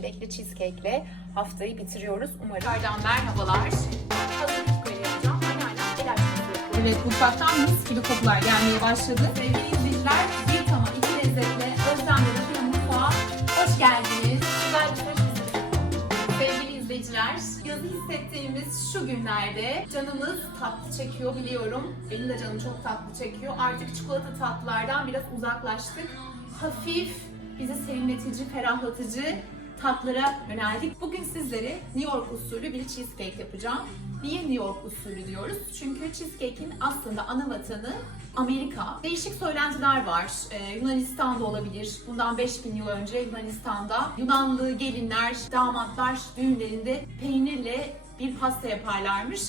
çilekli cheesecake'le haftayı bitiriyoruz. Umarım. Tekrardan merhabalar. Hazır yufkayla yapacağım. Anneannem el açması. Evet mutfaktan mis gibi kokular gelmeye başladı. Sevgili izleyiciler bir tama iki lezzetle Özlem'de Rafine Mutfağı hoş geldiniz. Güzel bir hoş geldiniz. Sevgili izleyiciler, yazı hissettiğimiz şu günlerde canımız tatlı çekiyor biliyorum. Benim de canım çok tatlı çekiyor. Artık çikolata tatlılardan biraz uzaklaştık. Hafif, bizi serinletici, ferahlatıcı tatlara yöneldik. Bugün sizlere New York usulü bir cheesecake yapacağım. Niye New York usulü diyoruz? Çünkü cheesecake'in aslında ana vatanı Amerika. Değişik söylentiler var. Ee, Yunanistan'da olabilir. Bundan 5000 yıl önce Yunanistan'da Yunanlı gelinler, damatlar düğünlerinde peynirle bir pasta yaparlarmış.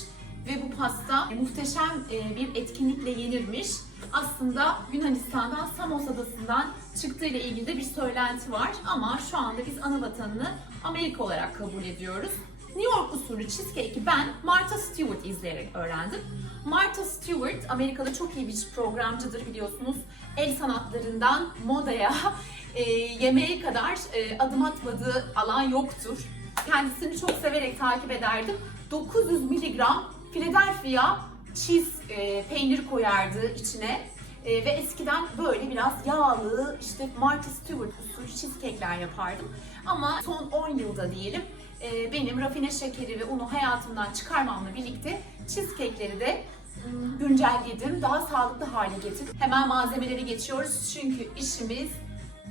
Ve bu pasta muhteşem e, bir etkinlikle yenirmiş. Aslında Yunanistan'dan Samos adasından çıktığı ile ilgili de bir söylenti var. Ama şu anda biz ana vatanını Amerika olarak kabul ediyoruz. New York usulü cheesecake'i ben Martha Stewart izleyerek öğrendim. Martha Stewart Amerika'da çok iyi bir programcıdır biliyorsunuz. El sanatlarından modaya, e, yemeğe kadar e, adım atmadığı alan yoktur. Kendisini çok severek takip ederdim. 900 miligram Philadelphia cheese e, peynir koyardı içine. E, ve eskiden böyle biraz yağlı işte Martha Stewart usulü cheesecake'ler yapardım. Ama son 10 yılda diyelim e, benim rafine şekeri ve unu hayatımdan çıkarmamla birlikte cheesecake'leri de mm, güncelledim. Daha sağlıklı hale getirdim. Hemen malzemeleri geçiyoruz çünkü işimiz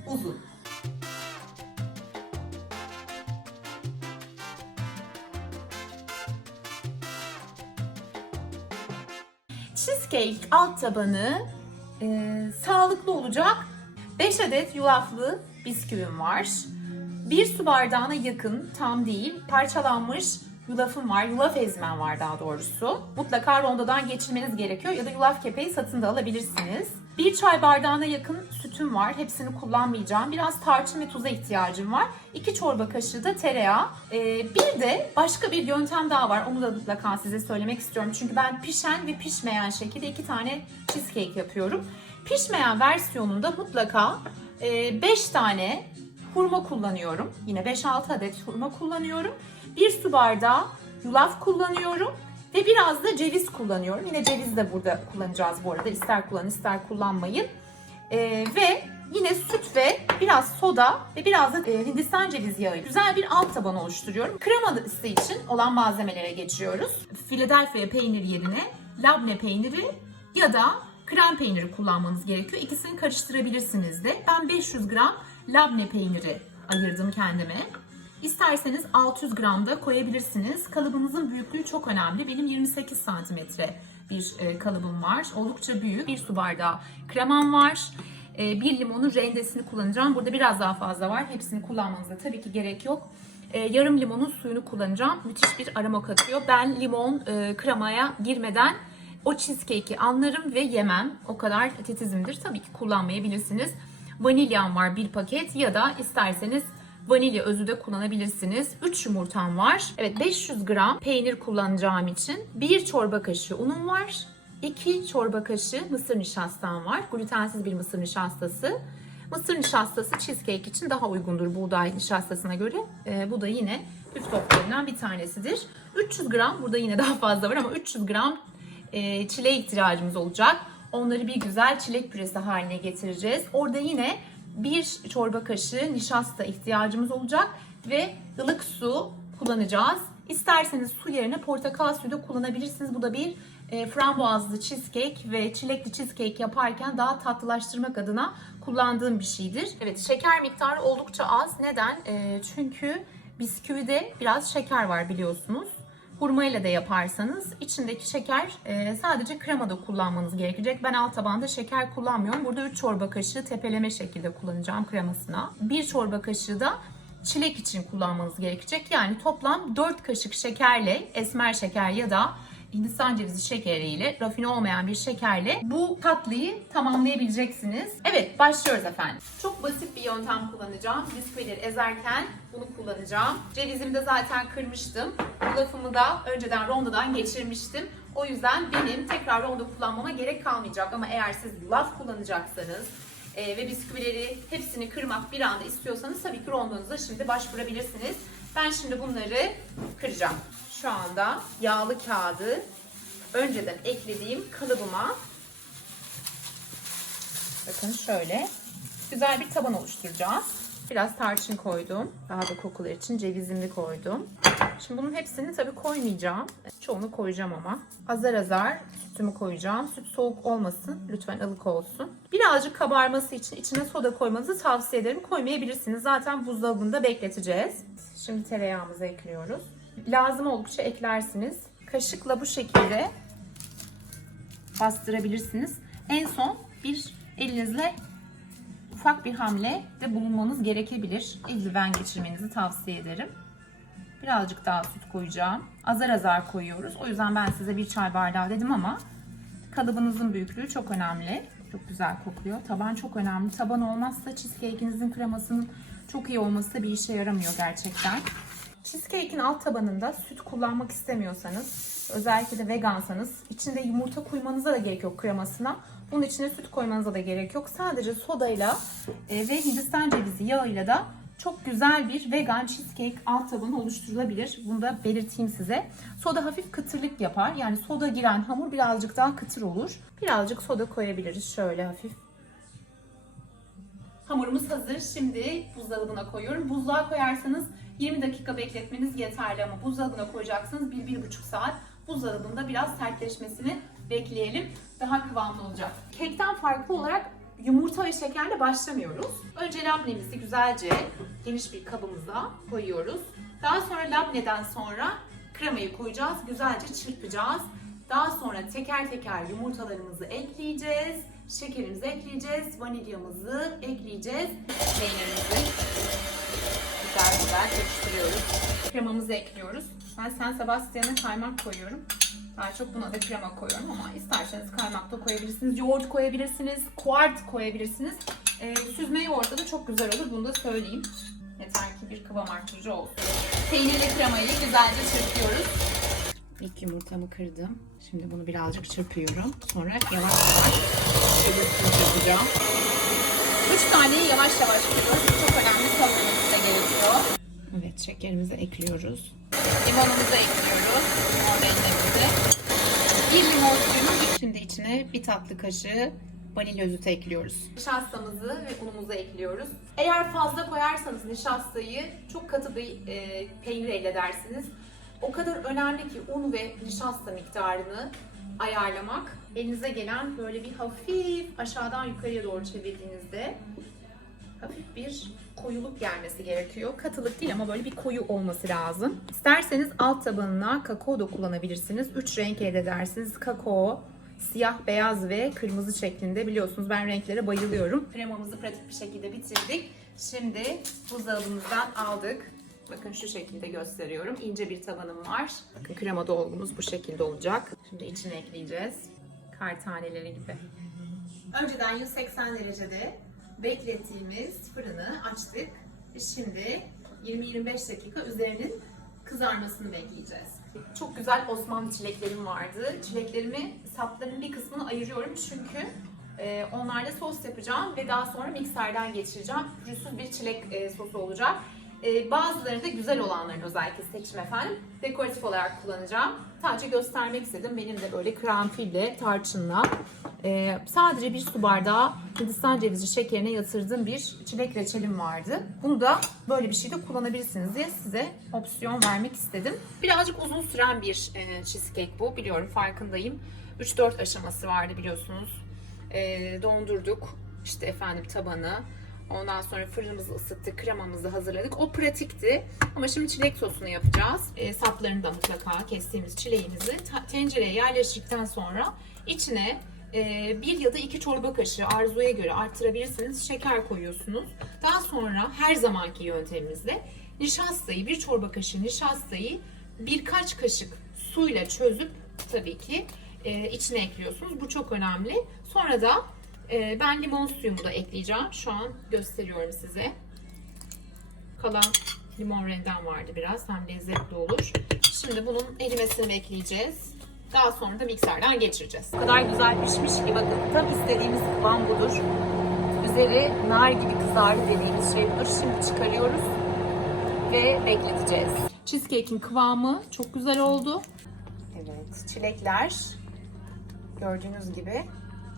uzun. Cheesecake alt tabanı e, sağlıklı olacak 5 adet yulaflı bisküvim var. 1 su bardağına yakın, tam değil, parçalanmış yulafım var. Yulaf ezmem var daha doğrusu. Mutlaka rondodan geçirmeniz gerekiyor ya da yulaf kepeği satın da alabilirsiniz. 1 çay bardağına yakın sütüm var. Hepsini kullanmayacağım. Biraz tarçın ve tuza ihtiyacım var. 2 çorba kaşığı da tereyağı. Ee, bir de başka bir yöntem daha var. Onu da mutlaka size söylemek istiyorum. Çünkü ben pişen ve pişmeyen şekilde iki tane cheesecake yapıyorum. Pişmeyen versiyonunda mutlaka 5 tane hurma kullanıyorum. Yine 5-6 adet hurma kullanıyorum. 1 su bardağı yulaf kullanıyorum. Ve biraz da ceviz kullanıyorum. Yine ceviz de burada kullanacağız bu arada. İster kullanın ister kullanmayın. Ee, ve yine süt ve biraz soda ve biraz da e, hindistan cevizi yağı. Güzel bir alt taban oluşturuyorum. Kreması için olan malzemelere geçiyoruz. Philadelphia peyniri yerine labne peyniri ya da krem peyniri kullanmanız gerekiyor. İkisini karıştırabilirsiniz de. Ben 500 gram labne peyniri ayırdım kendime. İsterseniz 600 gram da koyabilirsiniz. Kalıbınızın büyüklüğü çok önemli. Benim 28 santimetre bir e, kalıbım var. Oldukça büyük. Bir su bardağı kremam var. E, bir limonun rendesini kullanacağım. Burada biraz daha fazla var. Hepsini kullanmanıza tabii ki gerek yok. E, yarım limonun suyunu kullanacağım. Müthiş bir aroma katıyor. Ben limon kremaya girmeden o cheesecake'i anlarım ve yemem. O kadar titizimdir. Tabii ki kullanmayabilirsiniz. Vanilyam var bir paket ya da isterseniz vanilya özü de kullanabilirsiniz. 3 yumurtam var. Evet 500 gram peynir kullanacağım için 1 çorba kaşığı unum var. 2 çorba kaşığı mısır nişastam var. Glutensiz bir mısır nişastası. Mısır nişastası cheesecake için daha uygundur buğday nişastasına göre. Ee, bu da yine püf toplarından bir tanesidir. 300 gram, burada yine daha fazla var ama 300 gram e, çileğe ihtiyacımız olacak. Onları bir güzel çilek püresi haline getireceğiz. Orada yine bir çorba kaşığı nişasta ihtiyacımız olacak ve ılık su kullanacağız. İsterseniz su yerine portakal suyu da kullanabilirsiniz. Bu da bir e, frambuazlı cheesecake ve çilekli cheesecake yaparken daha tatlılaştırmak adına kullandığım bir şeydir. Evet şeker miktarı oldukça az. Neden? E, çünkü bisküvide biraz şeker var biliyorsunuz. Hurmayla da yaparsanız içindeki şeker e, sadece kremada kullanmanız gerekecek. Ben alt tabanda şeker kullanmıyorum. Burada 3 çorba kaşığı tepeleme şekilde kullanacağım kremasına. 1 çorba kaşığı da çilek için kullanmanız gerekecek. Yani toplam 4 kaşık şekerle esmer şeker ya da Hindistan cevizi şekeriyle, rafine olmayan bir şekerle bu tatlıyı tamamlayabileceksiniz. Evet, başlıyoruz efendim. Çok basit bir yöntem kullanacağım. Bisküvileri ezerken bunu kullanacağım. Cevizimi de zaten kırmıştım. Yulafımı da önceden rondodan geçirmiştim. O yüzden benim tekrar rondo kullanmama gerek kalmayacak. Ama eğer siz yulaf kullanacaksanız e, ve bisküvileri hepsini kırmak bir anda istiyorsanız tabii ki rondonuza şimdi başvurabilirsiniz. Ben şimdi bunları kıracağım. Şu anda yağlı kağıdı önceden eklediğim kalıbıma bakın şöyle güzel bir taban oluşturacağız. Biraz tarçın koydum. Daha da kokular için cevizini koydum. Şimdi bunun hepsini tabii koymayacağım. Çoğunu koyacağım ama. Azar azar sütümü koyacağım. Süt soğuk olmasın. Lütfen ılık olsun. Birazcık kabarması için içine soda koymanızı tavsiye ederim. Koymayabilirsiniz. Zaten buzdolabında bekleteceğiz. Şimdi tereyağımızı ekliyoruz. Lazım oldukça eklersiniz. Kaşıkla bu şekilde bastırabilirsiniz. En son bir elinizle ufak bir hamle de bulunmanız gerekebilir. Eldiven geçirmenizi tavsiye ederim. Birazcık daha süt koyacağım. Azar azar koyuyoruz. O yüzden ben size bir çay bardağı dedim ama kalıbınızın büyüklüğü çok önemli. Çok güzel kokuyor. Taban çok önemli. Taban olmazsa cheesecake'inizin kremasının çok iyi olması da bir işe yaramıyor gerçekten. Cheesecake'in alt tabanında süt kullanmak istemiyorsanız, özellikle de vegansanız, içinde yumurta koymanıza da gerek yok kremasına. Bunun içine süt koymanıza da gerek yok. Sadece sodayla e, ve Hindistan cevizi yağıyla da çok güzel bir vegan cheesecake alt tabanı oluşturulabilir. Bunu da belirteyim size. Soda hafif kıtırlık yapar. Yani soda giren hamur birazcık daha kıtır olur. Birazcık soda koyabiliriz şöyle hafif. Hamurumuz hazır. Şimdi buzdolabına koyuyorum. Buzluğa koyarsanız 20 dakika bekletmeniz yeterli ama buzdolabına koyacaksınız 1-1,5 saat. Buzdolabında biraz sertleşmesini bekleyelim. Daha kıvamlı olacak. Kekten farklı olarak yumurta ve şekerle başlamıyoruz. Önce labnemizi güzelce geniş bir kabımıza koyuyoruz. Daha sonra labneden sonra kremayı koyacağız. Güzelce çırpacağız. Daha sonra teker teker yumurtalarımızı ekleyeceğiz. Şekerimizi ekleyeceğiz. Vanilyamızı ekleyeceğiz. Peynirimizi güzel karıştırıyoruz. Kremamızı ekliyoruz. Ben San Sebastian'a kaymak koyuyorum. Daha çok buna da krema koyuyorum ama isterseniz kaymak da koyabilirsiniz. Yoğurt koyabilirsiniz. Kuart koyabilirsiniz. Ee, süzme yoğurtta da çok güzel olur. Bunu da söyleyeyim. Yeter ki bir kıvam artırıcı olsun. Peynirle kremayı güzelce çırpıyoruz. İlk yumurtamı kırdım. Şimdi bunu birazcık çırpıyorum. Sonra yavaş yavaş öbürsünü çırpacağım. Üç taneyi yavaş yavaş kırıyoruz. Çok önemli kalmamız da gerekiyor. Evet şekerimizi ekliyoruz. Limonumuzu ekliyoruz. Limon rendemizi. Bir limon suyunu şimdi içine bir tatlı kaşığı vanilya özütü ekliyoruz. Nişastamızı ve unumuzu ekliyoruz. Eğer fazla koyarsanız nişastayı çok katı bir e, peynir elde edersiniz. O kadar önemli ki un ve nişasta miktarını ayarlamak. Elinize gelen böyle bir hafif aşağıdan yukarıya doğru çevirdiğinizde hafif bir koyuluk gelmesi gerekiyor. Katılık değil ama böyle bir koyu olması lazım. İsterseniz alt tabanına kakao da kullanabilirsiniz. Üç renk elde edersiniz. Kakao, siyah, beyaz ve kırmızı şeklinde biliyorsunuz ben renklere bayılıyorum. Kremamızı pratik bir şekilde bitirdik. Şimdi buzdolabımızdan aldık. Bakın şu şekilde gösteriyorum. İnce bir tabanım var. Bakın krema dolgumuz bu şekilde olacak. Şimdi içine ekleyeceğiz. Kar taneleri gibi. Önceden 180 derecede beklettiğimiz fırını açtık. Şimdi 20-25 dakika üzerinin kızarmasını bekleyeceğiz. Çok güzel Osmanlı çileklerim vardı. Çileklerimi sapların bir kısmını ayırıyorum çünkü e, onlarla sos yapacağım ve daha sonra mikserden geçireceğim. Pürüzsüz bir çilek e, sosu olacak. E, bazılarını da güzel olanlarını özellikle seçim efendim. Dekoratif olarak kullanacağım. Sadece göstermek istedim. Benim de böyle karanfille, tarçınla e, sadece bir su bardağı Hindistan cevizi şekerine yatırdığım bir çilek reçelim vardı. Bunu da böyle bir şeyde kullanabilirsiniz diye size opsiyon vermek istedim. Birazcık uzun süren bir e, cheesecake bu. Biliyorum farkındayım. 3-4 aşaması vardı biliyorsunuz. E, dondurduk. İşte efendim tabanı. Ondan sonra fırınımızı ısıttık, kremamızı hazırladık. O pratikti. Ama şimdi çilek sosunu yapacağız. E, saplarını da mutlaka kestiğimiz çileğimizi tencereye yerleştirdikten sonra içine bir ya da iki çorba kaşığı arzuya göre arttırabilirsiniz. Şeker koyuyorsunuz. Daha sonra her zamanki yöntemimizle nişastayı, bir çorba kaşığı nişastayı birkaç kaşık suyla çözüp tabii ki e, içine ekliyorsunuz. Bu çok önemli. Sonra da e, ben limon suyumu da ekleyeceğim. Şu an gösteriyorum size. Kalan limon rendem vardı biraz. Hem lezzetli olur. Şimdi bunun erimesini bekleyeceğiz. Daha sonra da mikserden geçireceğiz. O kadar güzel pişmiş ki bakın tam istediğimiz kıvam budur. Üzeri nar gibi kızardı dediğimiz şey budur. Şimdi çıkarıyoruz ve bekleteceğiz. Cheesecake'in kıvamı çok güzel oldu. Evet, çilekler gördüğünüz gibi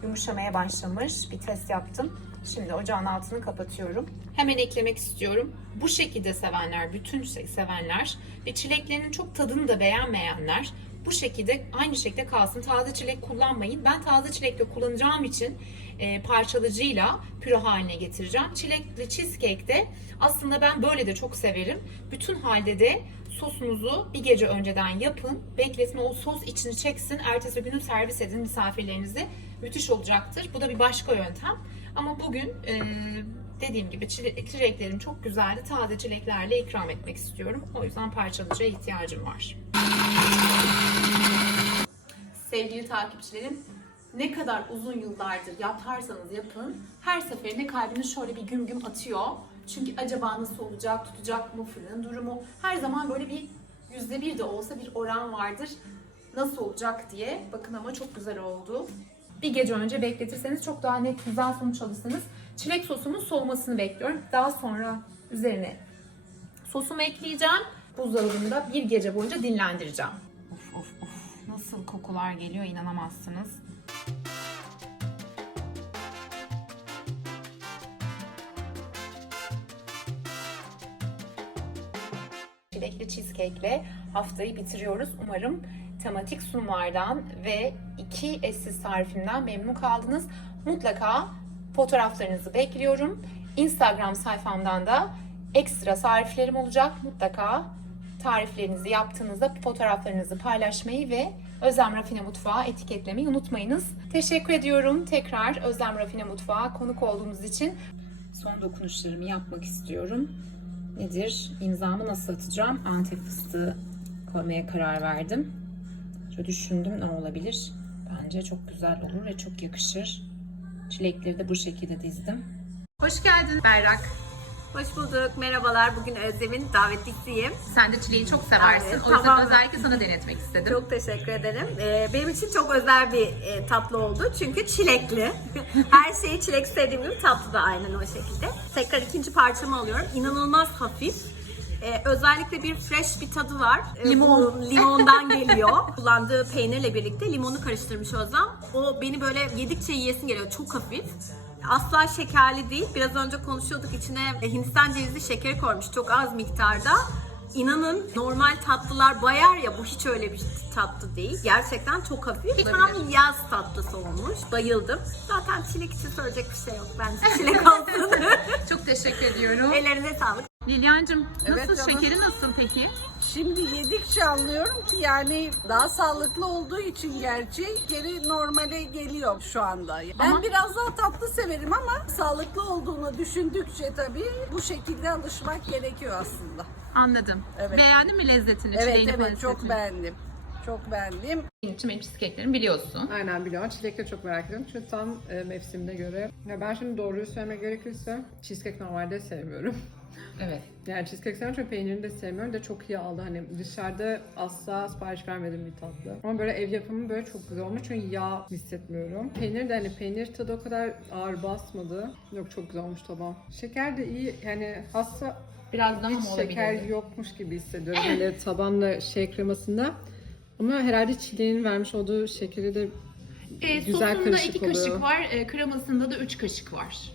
yumuşamaya başlamış. Bir test yaptım. Şimdi ocağın altını kapatıyorum. Hemen eklemek istiyorum. Bu şekilde sevenler, bütün şey sevenler ve çileklerinin çok tadını da beğenmeyenler bu şekilde aynı şekilde kalsın. Taze çilek kullanmayın. Ben taze çilekle kullanacağım için e, parçalıcıyla püre haline getireceğim. Çilekli cheesecake'de aslında ben böyle de çok severim. Bütün halde de sosunuzu bir gece önceden yapın. Bekletin o sos içini çeksin. Ertesi günü servis edin misafirlerinize. Müthiş olacaktır. Bu da bir başka yöntem. Ama bugün e, dediğim gibi çile- çileklerim çok güzeldi. Taze çileklerle ikram etmek istiyorum. O yüzden parçalıcıya ihtiyacım var. Sevgili takipçilerim, ne kadar uzun yıllardır yaparsanız yapın, her seferinde kalbiniz şöyle bir güm güm atıyor. Çünkü acaba nasıl olacak, tutacak mı fırın durumu? Her zaman böyle bir yüzde bir de olsa bir oran vardır. Nasıl olacak diye. Bakın ama çok güzel oldu. Bir gece önce bekletirseniz çok daha net güzel sonuç alırsınız. Çilek sosumun soğumasını bekliyorum. Daha sonra üzerine sosumu ekleyeceğim. Buzdolabında bir gece boyunca dinlendireceğim. Of of of nasıl kokular geliyor inanamazsınız. Çilekli cheesecake ile haftayı bitiriyoruz. Umarım tematik sunumlardan ve iki eşsiz tarifimden memnun kaldınız. Mutlaka fotoğraflarınızı bekliyorum. Instagram sayfamdan da ekstra tariflerim olacak. Mutlaka tariflerinizi yaptığınızda fotoğraflarınızı paylaşmayı ve Özlem Rafine Mutfağı etiketlemeyi unutmayınız. Teşekkür ediyorum tekrar Özlem Rafine Mutfağı konuk olduğunuz için. Son dokunuşlarımı yapmak istiyorum. Nedir? İmzamı nasıl atacağım? Antep fıstığı koymaya karar verdim. Şöyle düşündüm ne olabilir? Bence çok güzel olur ve çok yakışır. Çilekleri de bu şekilde dizdim. Hoş geldin Berrak. Hoş bulduk. Merhabalar. Bugün Özlem'in davetlisiyim. Sen de çileği çok seversin. Evet, o yüzden tamamen. özellikle sana denetmek istedim. Çok teşekkür ederim. Ee, benim için çok özel bir e, tatlı oldu. Çünkü çilekli. Her şeyi çilek sevdiğim gibi tatlı da aynen o şekilde. Tekrar ikinci parçamı alıyorum. İnanılmaz hafif. Ee, özellikle bir fresh bir tadı var. Ee, Limon. bu limondan geliyor. Kullandığı peynirle birlikte limonu karıştırmış Özlem. O beni böyle yedikçe yiyesin geliyor. Çok hafif. Asla şekerli değil. Biraz önce konuşuyorduk içine Hindistan cevizi şekeri koymuş çok az miktarda. İnanın normal tatlılar bayar ya bu hiç öyle bir tatlı değil. Gerçekten çok hafif. Tam yaz tatlısı olmuş. Bayıldım. Zaten çilek için söyleyecek bir şey yok. Bence çilek olsun. Çok teşekkür ediyorum. Ellerine sağlık. Lilyancığım Evet nasıl? canım. Şekeri nasıl peki? Şimdi yedikçe anlıyorum ki yani daha sağlıklı olduğu için gerçi geri normale geliyor şu anda. Ben Ama- biraz daha tatlı severim ama sağlıklı olduğunu düşündükçe tabii bu şekilde alışmak gerekiyor aslında. Anladım. Evet. Beğendin mi lezzetini? Evet çileğini, evet çok lezzetini? beğendim. Çok beğendim. Benim için benim cheesecake'lerimi biliyorsun. Aynen biliyorum. Çilek de çok merak ediyorum. Çünkü tam e, mevsimine göre. Ya ben şimdi doğruyu söylemek gerekirse cheesecake normalde sevmiyorum. Evet. Yani cheesecake sevmiyorum çünkü peynirini de sevmiyorum. De çok iyi aldı. Hani dışarıda asla sipariş vermedim bir tatlı. Ama böyle ev yapımı böyle çok güzel olmuş. Çünkü yağ hissetmiyorum. Peynir de hani peynir tadı o kadar ağır basmadı. Yok çok güzel olmuş tamam. Şeker de iyi. Yani hasta Biraz daha hiç olabilirdi? şeker yokmuş gibi hissediyorum. Hani tabanla şey kremasında. Ama herhalde çileğin vermiş olduğu şekeri de E, Güzel sosunda karışık iki kaşık oluyor. var, e, kremasında da üç kaşık var.